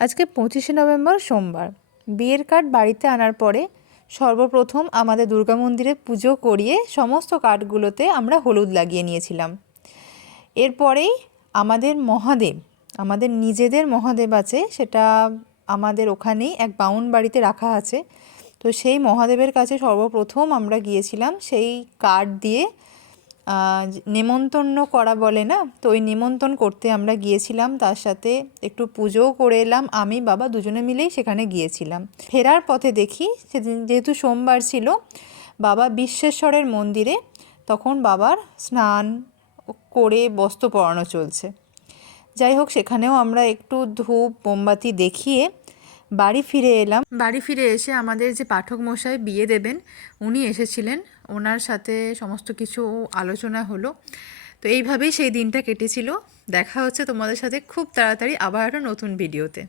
আজকে 25শে নভেম্বর সোমবার। বিয়ের কার্ড বাড়িতে আনার পরে সর্বপ্রথম আমাদের দুর্গা মন্দিরে পুজো করিয়ে সমস্ত কার্ডগুলোতে আমরা হলুদ লাগিয়ে নিয়েছিলাম। এরপরেই আমাদের নিজেদের মহাদেব আছে, সেটা আমাদের ওখানেই এক বাউন বাড়িতে রাখা আছে। তো সেই মহাদেবের কাছে সর্বপ্রথম আমরা গিয়েছিলাম সেই কার্ড দিয়ে নেমন্তন্ন করা বলে না, তো ওই নেমন্তন্ন করতে আমরা গিয়েছিলাম। তার সাথে একটু পুজোও করে এলাম, আমি বাবা দুজনে মিলেই সেখানে গিয়েছিলাম। ফেরার পথে দেখি সেদিন যেহেতু সোমবার ছিল, বাবা বিশ্বেশ্বরের মন্দিরে তখন বাবার স্নান করে বস্ত্র পরানো চলছে। যাই হোক, সেখানেও আমরা একটু ধূপ মোমবাতি দেখিয়ে বাড়ি ফিরে এলাম। বাড়ি ফিরে এসে আমাদের যে পাঠক মশাই বিয়ে দেবেন উনি এসেছিলেন, ওনার সাথে সমস্ত কিছু আলোচনা হলো। তো এইভাবেই সেই দিনটা কেটেছিল। দেখা হচ্ছে তোমাদের সাথে খুব তাড়াতাড়ি আবার একটা নতুন ভিডিওতে।